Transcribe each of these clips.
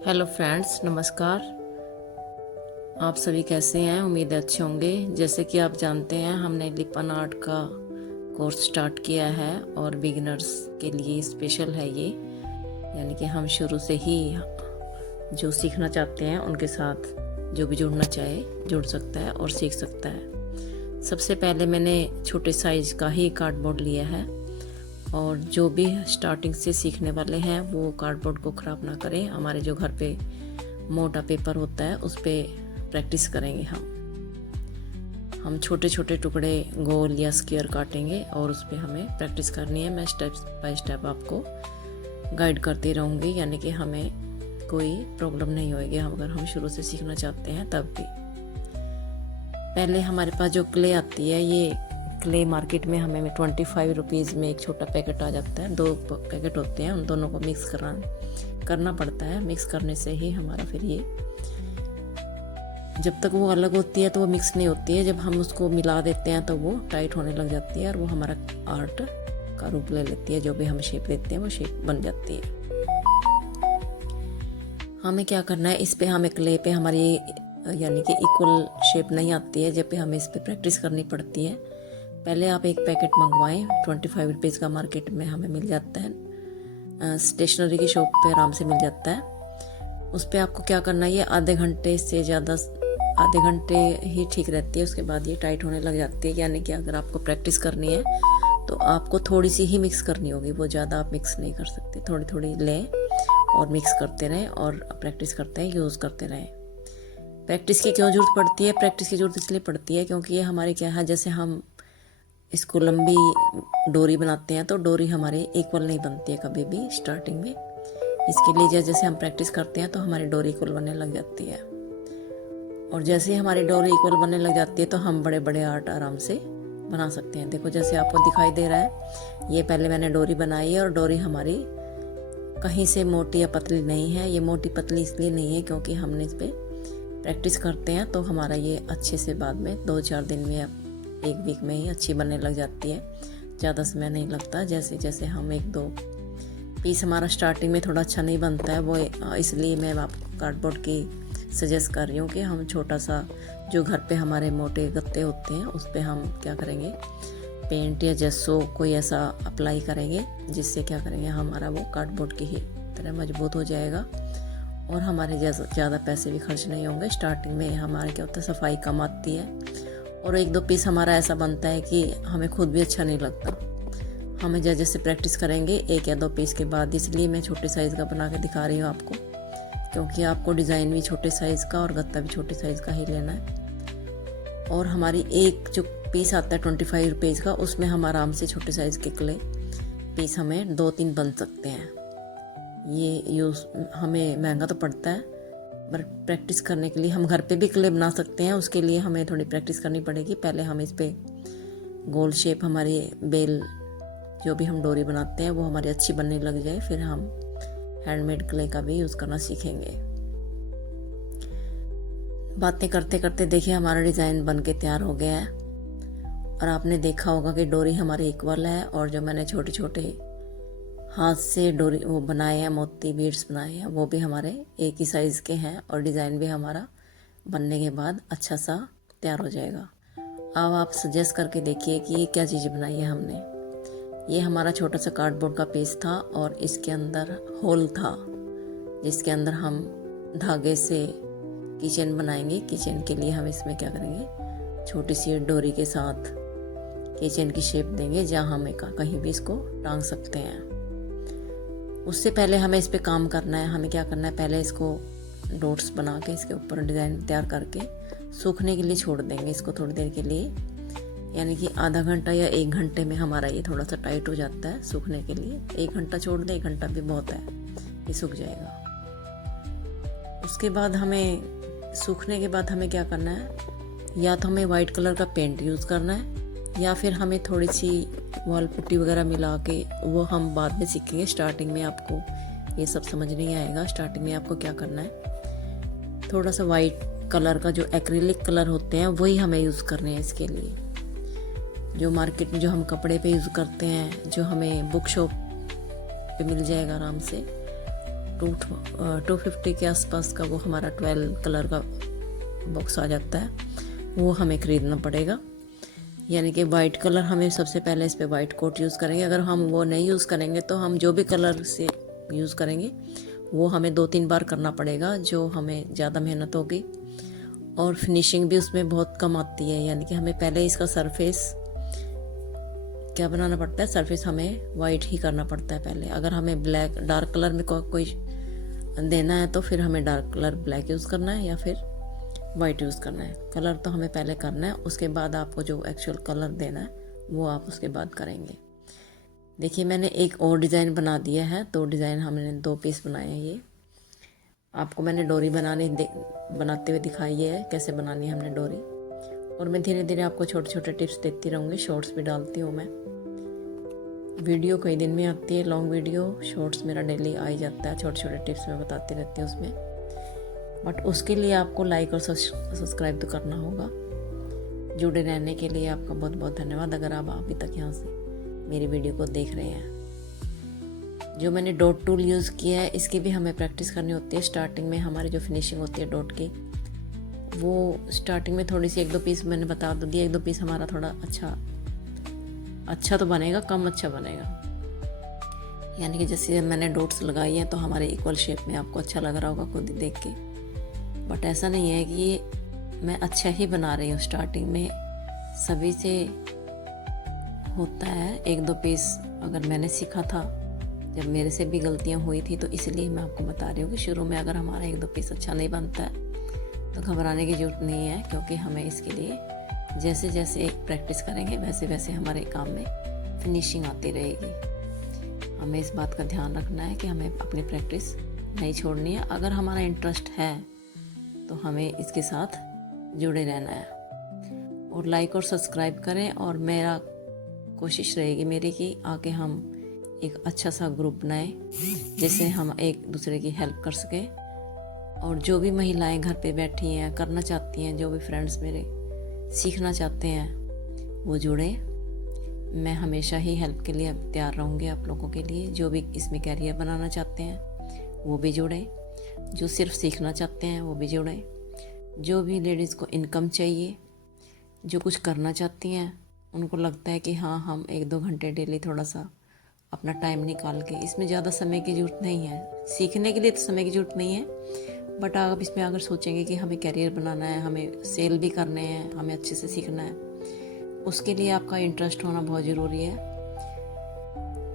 Hello friends, नमस्कार। आप सभी कैसे हैं? उम्मीद है अच्छे होंगे। जैसे कि आप जानते हैं, हमने लिपन आर्ट का कोर्स स्टार्ट किया है और बिगिनर्स के लिए स्पेशल है ये। यानी कि हम शुरू से ही जो सीखना चाहते हैं उनके साथ जो भी जुड़ना चाहे जुड़ सकता है और सीख सकता है। सबसे पहले मैंने छोटे साइज़ का ही कार्डबोर्ड लिया है और जो भी स्टार्टिंग से सीखने वाले हैं वो कार्डबोर्ड को ख़राब ना करें। हमारे जो घर पे मोटा पेपर होता है उस पर प्रैक्टिस करेंगे। हम छोटे छोटे टुकड़े गोल या स्क्वायर काटेंगे और उस पर हमें प्रैक्टिस करनी है। मैं स्टेप बाय स्टेप आपको गाइड करती रहूँगी, यानी कि हमें कोई प्रॉब्लम नहीं होगी अगर हम शुरू से सीखना चाहते हैं तब भी। पहले हमारे पास जो क्ले आती है, ये क्ले मार्केट में हमें 25 रुपीज़ में एक छोटा पैकेट आ जाता है। 2 पैकेट होते हैं, उन दोनों को मिक्स करना पड़ता है। मिक्स करने से ही हमारा फिर ये, जब तक वो अलग होती है तो वो मिक्स नहीं होती है। जब हम उसको मिला देते हैं तो वो टाइट होने लग जाती है और वो हमारा आर्ट का रूप ले लेती है। जो भी हम शेप देते हैं वो शेप बन जाती है। हमें क्या करना है, इस पे हमें क्ले पे हमारी यानी कि इक्वल शेप नहीं आती है, जब पे हमें इस पे प्रैक्टिस करनी पड़ती है। पहले आप एक पैकेट मंगवाएं, 25 रुपीज़ का मार्केट में हमें मिल जाता है। स्टेशनरी की शॉप पे आराम से मिल जाता है। उस पर आपको क्या करना है, ये आधे घंटे से ज़्यादा, आधे घंटे ही ठीक रहती है। उसके बाद ये टाइट होने लग जाती है। यानी कि अगर आपको प्रैक्टिस करनी है तो आपको थोड़ी सी ही मिक्स करनी होगी, वो ज़्यादा आप मिक्स नहीं कर सकते। थोड़ी थोड़ी लें और मिक्स करते रहें और प्रैक्टिस करते हैं, यूज़ करते रहें। प्रैक्टिस की क्यों ज़रूरत पड़ती है? प्रैक्टिस की ज़रूरत इसलिए पड़ती है क्योंकि ये हमारे क्या है, जैसे हम इसको लंबी डोरी बनाते हैं तो डोरी हमारी इक्वल नहीं बनती है कभी भी स्टार्टिंग में। इसके लिए जैसे जैसे हम प्रैक्टिस करते हैं तो हमारी डोरी इक्वल बनने लग जाती है। और जैसे ही हमारी डोरी इक्वल बनने लग जाती है तो हम बड़े बड़े आर्ट आराम से बना सकते हैं। देखो जैसे आपको दिखाई दे रहा है, ये पहले मैंने डोरी बनाई है और डोरी हमारी कहीं से मोटी या पतली नहीं है। ये मोटी पतली इसलिए नहीं है क्योंकि हमने इस पर प्रैक्टिस करते हैं तो हमारा ये अच्छे से बाद में 2-4 दिन में, 1 वीक में ही अच्छी बनने लग जाती है। ज़्यादा समय नहीं लगता। जैसे जैसे हम 1-2 पीस, हमारा स्टार्टिंग में थोड़ा अच्छा नहीं बनता है, वो इसलिए मैं आपको कार्डबोर्ड की सजेस्ट कर रही हूँ कि हम छोटा सा, जो घर पे हमारे मोटे गत्ते होते हैं उस पर हम क्या करेंगे, पेंट या जेसो कोई ऐसा अप्लाई करेंगे जिससे क्या करेंगे, हमारा वो कार्डबोर्ड की ही तरह मजबूत हो जाएगा और हमारे ज़्यादा पैसे भी खर्च नहीं होंगे। स्टार्टिंग में हमारे क्या होता है, सफाई कम आती है और 1-2 पीस हमारा ऐसा बनता है कि हमें खुद भी अच्छा नहीं लगता। हमें जैसे जैसे प्रैक्टिस करेंगे 1 या 2 पीस के बाद, इसलिए मैं छोटे साइज़ का बना के दिखा रही हूँ आपको, क्योंकि आपको डिज़ाइन भी छोटे साइज़ का और गत्ता भी छोटे साइज़ का ही लेना है। और हमारी एक जो पीस आता है 25 रुपीज़ का, उसमें हम आराम से छोटे साइज़ के क्ले पीस हमें 2-3 बन सकते हैं। ये यूज़ हमें महंगा तो पड़ता है, पर प्रैक्टिस करने के लिए हम घर पे भी क्ले बना सकते हैं। उसके लिए हमें थोड़ी प्रैक्टिस करनी पड़ेगी। पहले हम इस पे गोल शेप, हमारी बेल जो भी हम डोरी बनाते हैं वो हमारी अच्छी बनने लग जाए, फिर हम हैंडमेड क्ले का भी यूज़ करना सीखेंगे। बातें करते करते देखिए हमारा डिज़ाइन बन के तैयार हो गया है और आपने देखा होगा कि डोरी हमारी इक्वल है और जो मैंने छोटे छोटे हाथ से डोरी वो बनाए हैं, मोती बीड्स बनाए हैं, वो भी हमारे एक ही साइज़ के हैं और डिज़ाइन भी हमारा बनने के बाद अच्छा सा तैयार हो जाएगा। अब आप सजेस्ट करके देखिए कि ये क्या चीज़ बनाई है हमने। ये हमारा छोटा सा कार्डबोर्ड का पीस था और इसके अंदर होल था जिसके अंदर हम धागे से किचन बनाएंगे। किचन के लिए हम इसमें क्या करेंगे, छोटी सी डोरी के साथ किचन की शेप देंगे जहाँ हमें कहीं भी इसको टांग सकते हैं। उससे पहले हमें इस पे काम करना है। हमें क्या करना है, पहले इसको डॉट्स बना के इसके ऊपर डिज़ाइन तैयार करके सूखने के लिए छोड़ देंगे इसको थोड़ी देर के लिए। यानी कि आधा घंटा या 1 घंटे में हमारा ये थोड़ा सा टाइट हो जाता है सूखने के लिए। 1 घंटा छोड़ दें, 1 घंटा भी बहुत है, ये सूख जाएगा। उसके बाद हमें, सूखने के बाद हमें क्या करना है, या तो हमें वाइट कलर का पेंट यूज़ करना है या फिर हमें थोड़ी सी वॉल पुट्टी वगैरह मिला के, वो हम बाद में सीखेंगे। स्टार्टिंग में आपको ये सब समझ नहीं आएगा। स्टार्टिंग में आपको क्या करना है, थोड़ा सा वाइट कलर का जो एक्रिलिक कलर होते हैं वही हमें यूज़ करने हैं इसके लिए। जो मार्केट में जो हम कपड़े पे यूज़ करते हैं, जो हमें बुक शॉप पे मिल जाएगा आराम से, 250 के आसपास का वो हमारा 12 कलर का बॉक्स आ जाता है, वो हमें ख़रीदना पड़ेगा। यानी कि वाइट कलर हमें सबसे पहले इस पे वाइट कोट यूज़ करेंगे। अगर हम वो नहीं यूज़ करेंगे तो हम जो भी कलर से यूज़ करेंगे वो हमें 2-3 बार करना पड़ेगा, जो हमें ज़्यादा मेहनत होगी और फिनिशिंग भी उसमें बहुत कम आती है। यानी कि हमें पहले इसका सरफेस क्या बनाना पड़ता है, सरफेस हमें वाइट ही करना पड़ता है पहले। अगर हमें ब्लैक डार्क कलर में कोई देना है तो फिर हमें डार्क कलर ब्लैक यूज़ करना है या फिर वाइट यूज़ करना है। कलर तो हमें पहले करना है, उसके बाद आपको जो एक्चुअल कलर देना है वो आप उसके बाद करेंगे। देखिए मैंने एक और डिज़ाइन बना दिया है, 2 डिज़ाइन हमने 2 पीस बनाए हैं। ये आपको मैंने डोरी बनाते हुए दिखाई है कैसे बनानी है हमने डोरी, और मैं धीरे धीरे आपको छोटे छोटे टिप्स देती रहूँगी। शॉर्ट्स भी डालती हूँ मैं, वीडियो कई दिन में आती है, लॉन्ग वीडियो, शॉर्ट्स मेरा डेली आ ही जाता है। छोटे छोटे टिप्स मैं बताती रहती हूँ उसमें, बट उसके लिए आपको लाइक और सब्सक्राइब तो करना होगा। जुड़े रहने के लिए आपका बहुत बहुत धन्यवाद, अगर आप अभी तक यहाँ से मेरी वीडियो को देख रहे हैं। जो मैंने डॉट टूल यूज़ किया है इसकी भी हमें प्रैक्टिस करनी होती है। स्टार्टिंग में हमारी जो फिनिशिंग होती है डॉट की, वो स्टार्टिंग में थोड़ी सी 1-2 पीस मैंने बता तो दिया, 1-2 पीस हमारा थोड़ा अच्छा तो बनेगा, कम अच्छा बनेगा। यानी कि जैसे मैंने डॉट्स लगाई हैं तो हमारे इक्वल शेप में आपको अच्छा लग रहा होगा खुद ही देख के, बट ऐसा नहीं है कि मैं अच्छा ही बना रही हूँ। स्टार्टिंग में सभी से होता है 1-2 पीस, अगर मैंने सीखा था, जब मेरे से भी गलतियाँ हुई थी, तो इसलिए मैं आपको बता रही हूँ कि शुरू में अगर हमारा 1-2 पीस अच्छा नहीं बनता है तो घबराने की ज़रूरत नहीं है, क्योंकि हमें इसके लिए जैसे जैसे प्रैक्टिस करेंगे वैसे वैसे हमारे काम में फिनिशिंग आती रहेगी। हमें इस बात का ध्यान रखना है कि हमें अपनी प्रैक्टिस नहीं छोड़नी है। अगर हमारा इंटरेस्ट है तो हमें इसके साथ जुड़े रहना है, और लाइक और सब्सक्राइब करें। और मेरा कोशिश रहेगी मेरी कि आगे हम एक अच्छा सा ग्रुप बनाएं, जिससे हम एक दूसरे की हेल्प कर सकें। और जो भी महिलाएं घर पे बैठी हैं, करना चाहती हैं, जो भी फ्रेंड्स मेरे सीखना चाहते हैं वो जुड़े। मैं हमेशा ही हेल्प के लिए तैयार रहूँगी आप लोगों के लिए। जो भी इसमें कैरियर बनाना चाहते हैं वो भी जुड़े, जो सिर्फ सीखना चाहते हैं वो भी जुड़े, जो भी लेडीज़ को इनकम चाहिए, जो कुछ करना चाहती हैं, उनको लगता है कि हाँ हम 1-2 घंटे डेली थोड़ा सा अपना टाइम निकाल के, इसमें ज़्यादा समय की ज़रूरत नहीं है, सीखने के लिए तो समय की ज़रूरत नहीं है, बट आप इसमें अगर सोचेंगे कि हमें कैरियर बनाना है, हमें सेल भी करने हैं, हमें अच्छे से सीखना है, उसके लिए आपका इंटरेस्ट होना बहुत ज़रूरी है।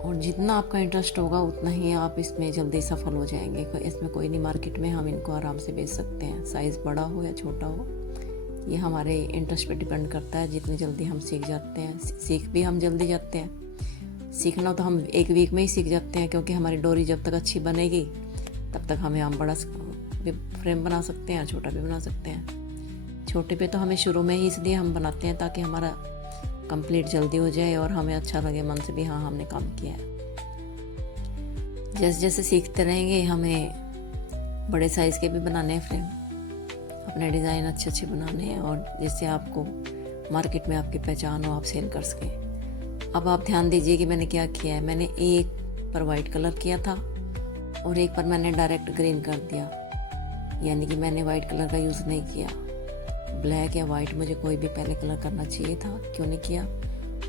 और जितना आपका इंटरेस्ट होगा उतना ही आप इसमें जल्दी सफल हो जाएंगे। इसमें कोई नहीं, मार्केट में हम इनको आराम से बेच सकते हैं, साइज़ बड़ा हो या छोटा हो, ये हमारे इंटरेस्ट पे डिपेंड करता है। जितनी जल्दी हम सीख जाते हैं, सीख भी हम जल्दी जाते हैं। सीखना तो हम 1 वीक में ही सीख जाते हैं, क्योंकि हमारी डोरी जब तक अच्छी बनेगी तब तक हम बड़ा भी फ्रेम बना सकते हैं, छोटा भी बना सकते हैं। छोटे पे तो हमें शुरू में ही इसलिए हम बनाते हैं ताकि हमारा कंप्लीट जल्दी हो जाए और हमें अच्छा लगे मन से भी, हाँ हमने काम किया है। जैसे जैसे सीखते रहेंगे हमें बड़े साइज़ के भी बनाने हैं फ्रेम, अपने डिज़ाइन अच्छे अच्छे बनाने हैं, और जिससे आपको मार्केट में आपकी पहचान हो, आप सेल कर सकें। अब आप ध्यान दीजिए कि मैंने क्या किया है। मैंने एक पर वाइट कलर किया था और एक पर मैंने डायरेक्ट ग्रीन कर दिया, यानी कि मैंने वाइट कलर का यूज़ नहीं किया। ब्लैक या वाइट मुझे कोई भी पहले कलर करना चाहिए था, क्यों नहीं किया,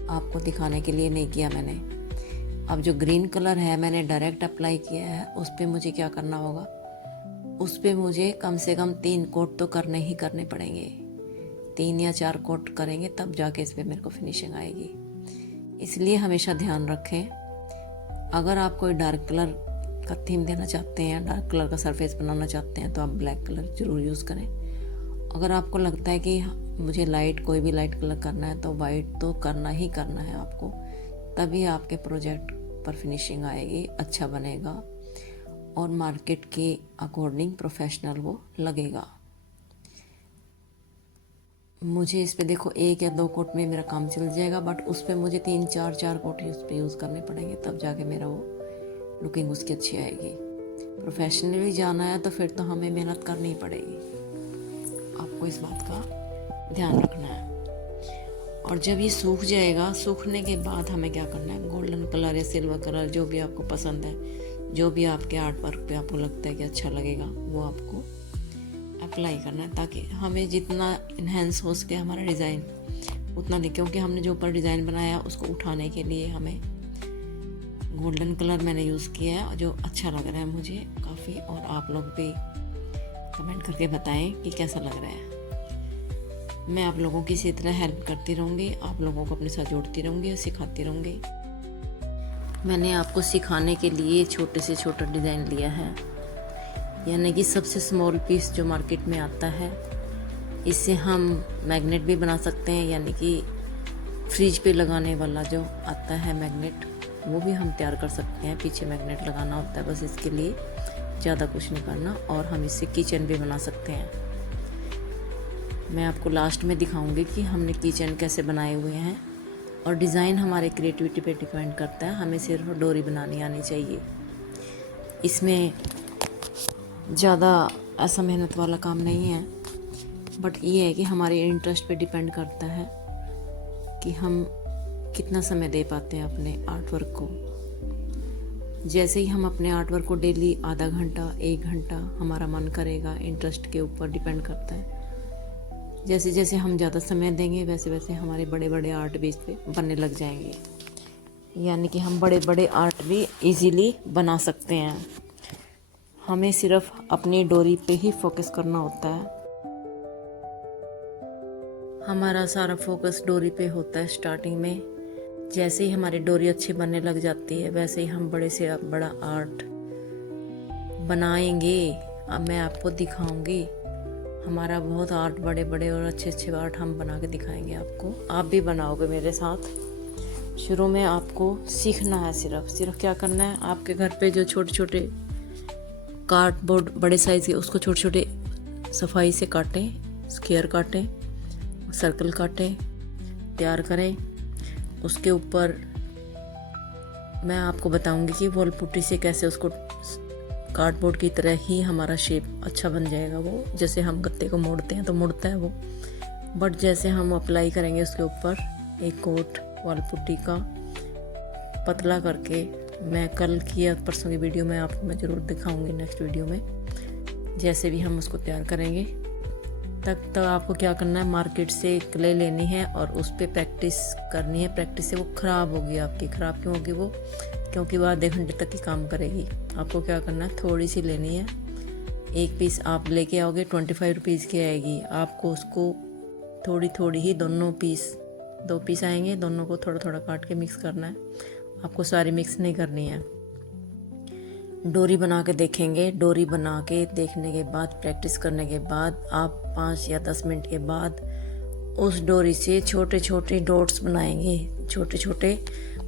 आपको दिखाने के लिए नहीं किया मैंने। अब जो ग्रीन कलर है मैंने डायरेक्ट अप्लाई किया है, उस पर मुझे क्या करना होगा, उस पर मुझे कम से कम 3 कोट तो करने ही करने पड़ेंगे। 3 या 4 कोट करेंगे तब जाके इस पर मेरे को फिनिशिंग आएगी। इसलिए हमेशा ध्यान रखें, अगर आप कोई डार्क कलर का थीम देना चाहते हैं, डार्क कलर का सरफेस बनाना चाहते हैं, तो आप ब्लैक कलर ज़रूर यूज़ करें। अगर आपको लगता है कि मुझे कोई भी लाइट कलर करना है, तो वाइट तो करना ही करना है आपको, तभी आपके प्रोजेक्ट पर फिनिशिंग आएगी, अच्छा बनेगा और मार्केट के अकॉर्डिंग प्रोफेशनल वो लगेगा। मुझे इस पे देखो 1 या 2 कोट में मेरा काम चल जाएगा, बट उस पर मुझे 3-4 कोट उस पर यूज़ करने पड़ेंगे, तब जाके मेरा वो लुकिंग उसकी अच्छी आएगी। प्रोफेशनली जाना है तो फिर तो हमें मेहनत करनी ही पड़ेगी, आपको इस बात का ध्यान रखना है। और जब ये सूख जाएगा, सूखने के बाद हमें क्या करना है, गोल्डन कलर या सिल्वर कलर जो भी आपको पसंद है, जो भी आपके आर्ट वर्क पे आपको लगता है कि अच्छा लगेगा वो आपको अप्लाई करना है, ताकि हमें जितना इन्हेंस हो सके हमारा डिज़ाइन उतना नहीं, क्योंकि हमने जो ऊपर डिज़ाइन बनाया उसको उठाने के लिए हमें गोल्डन कलर मैंने यूज़ किया है, जो अच्छा लग रहा है मुझे काफ़ी। और आप लोग भी कमेंट करके बताएं कि कैसा लग रहा है। मैं आप लोगों की इसी तरह हेल्प करती रहूँगी, आप लोगों को अपने साथ जोड़ती रहूँगी और सिखाती रहूँगी। मैंने आपको सिखाने के लिए छोटे से छोटा डिज़ाइन लिया है, यानी कि सबसे स्मॉल पीस जो मार्केट में आता है। इससे हम मैग्नेट भी बना सकते हैं, यानी कि फ्रिज पे लगाने वाला जो आता है मैग्नेट, वो भी हम तैयार कर सकते हैं। पीछे मैग्नेट लगाना होता है बस, इसके लिए ज़्यादा कुछ नहीं करना। और हम इससे किचन भी बना सकते हैं। मैं आपको लास्ट में दिखाऊंगी कि हमने किचन कैसे बनाए हुए हैं। और डिज़ाइन हमारे क्रिएटिविटी पे डिपेंड करता है, हमें सिर्फ डोरी बनानी आनी चाहिए। इसमें ज़्यादा ऐसा मेहनत वाला काम नहीं है, बट ये है कि हमारे इंटरेस्ट पे डिपेंड करता है कि हम कितना समय दे पाते हैं अपने आर्ट वर्क को। जैसे ही हम अपने आर्ट वर्क को डेली आधा घंटा 1 घंटा हमारा मन करेगा, इंटरेस्ट के ऊपर डिपेंड करता है। जैसे जैसे हम ज़्यादा समय देंगे वैसे वैसे हमारे बड़े बड़े आर्ट भी इस पे बनने लग जाएंगे, यानी कि हम बड़े बड़े आर्ट भी इजीली बना सकते हैं। हमें सिर्फ अपनी डोरी पे ही फोकस करना होता है। हमारा सारा फोकस डोरी पे होता है स्टार्टिंग में। जैसे ही हमारी डोरी अच्छी बनने लग जाती है वैसे ही हम बड़े से बड़ा आर्ट बनाएंगे। अब मैं आपको दिखाऊंगी हमारा बहुत आर्ट, बड़े बड़े और अच्छे अच्छे आर्ट हम बना के दिखाएंगे आपको। आप भी बनाओगे मेरे साथ। शुरू में आपको सीखना है, सिर्फ क्या करना है, आपके घर पे जो छोटे छोटे कार्डबोर्ड बड़े साइज़ के, उसको छोटे छोटे सफाई से काटें, स्क्वायर काटें, सर्कल काटें, तैयार करें। उसके ऊपर मैं आपको बताऊंगी कि वॉल पुट्टी से कैसे उसको कार्डबोर्ड की तरह ही हमारा शेप अच्छा बन जाएगा। वो जैसे हम गत्ते को मोड़ते हैं तो मुड़ता है वो, बट जैसे हम अप्लाई करेंगे उसके ऊपर एक कोट वॉल पुट्टी का पतला करके, मैं कल की या परसों की वीडियो में आपको मैं ज़रूर दिखाऊंगी, नेक्स्ट वीडियो में। जैसे भी हम उसको तैयार करेंगे तक आपको क्या करना है, मार्केट से क्ले लेनी है और उस पर प्रैक्टिस करनी है। प्रैक्टिस से वो ख़राब होगी आपकी। ख़राब क्यों होगी वो? क्योंकि वो आधे घंटे तक ही काम करेगी। आपको क्या करना है, थोड़ी सी लेनी है। एक पीस आप लेके आओगे 25 रुपीज़ की आएगी। आपको उसको थोड़ी थोड़ी ही दोनों पीस, 2 पीस आएंगे, दोनों को थोड़ा थोड़ा काट के मिक्स करना है। आपको सारी मिक्स नहीं करनी है। डोरी बना के देखेंगे। डोरी बना के देखने के बाद, प्रैक्टिस करने के बाद, आप 5 या 10 मिनट के बाद उस डोरी से छोटे छोटे डॉट्स बनाएंगे, छोटे छोटे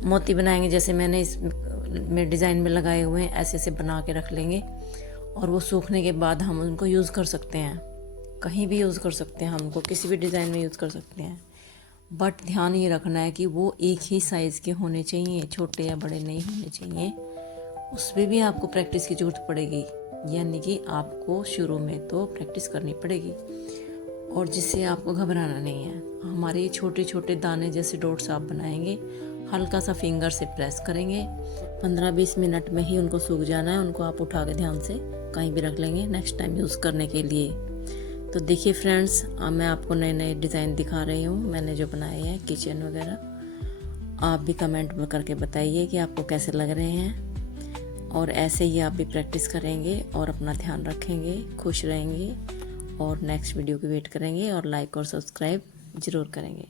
मोती बनाएंगे। जैसे मैंने इस में डिज़ाइन में लगाए हुए हैं, ऐसे ऐसे बना के रख लेंगे। और वो सूखने के बाद हम उनको यूज़ कर सकते हैं, कहीं भी यूज़ कर सकते हैं, हम उनको किसी भी डिज़ाइन में यूज़ कर सकते हैं। बट ध्यान ये रखना है कि वो एक ही साइज़ के होने चाहिए, छोटे या बड़े नहीं होने चाहिए। उस पर भी आपको प्रैक्टिस की ज़रूरत पड़ेगी, यानी कि आपको शुरू में तो प्रैक्टिस करनी पड़ेगी, और जिससे आपको घबराना नहीं है। हमारे छोटे छोटे दाने जैसे डॉट्स आप बनाएंगे, हल्का सा फिंगर से प्रेस करेंगे, 15-20 मिनट में ही उनको सूख जाना है। उनको आप उठा के ध्यान से कहीं भी रख लेंगे नेक्स्ट टाइम यूज़ करने के लिए। तो देखिए फ्रेंड्स, मैं आपको नए नए डिज़ाइन दिखा रही हूँ मैंने जो बनाए हैं किचन वगैरह। आप भी कमेंट करके बताइए कि आपको कैसे लग रहे हैं। और ऐसे ही आप भी प्रैक्टिस करेंगे और अपना ध्यान रखेंगे, खुश रहेंगे, और नेक्स्ट वीडियो की वेट करेंगे, और लाइक और सब्सक्राइब ज़रूर करेंगे।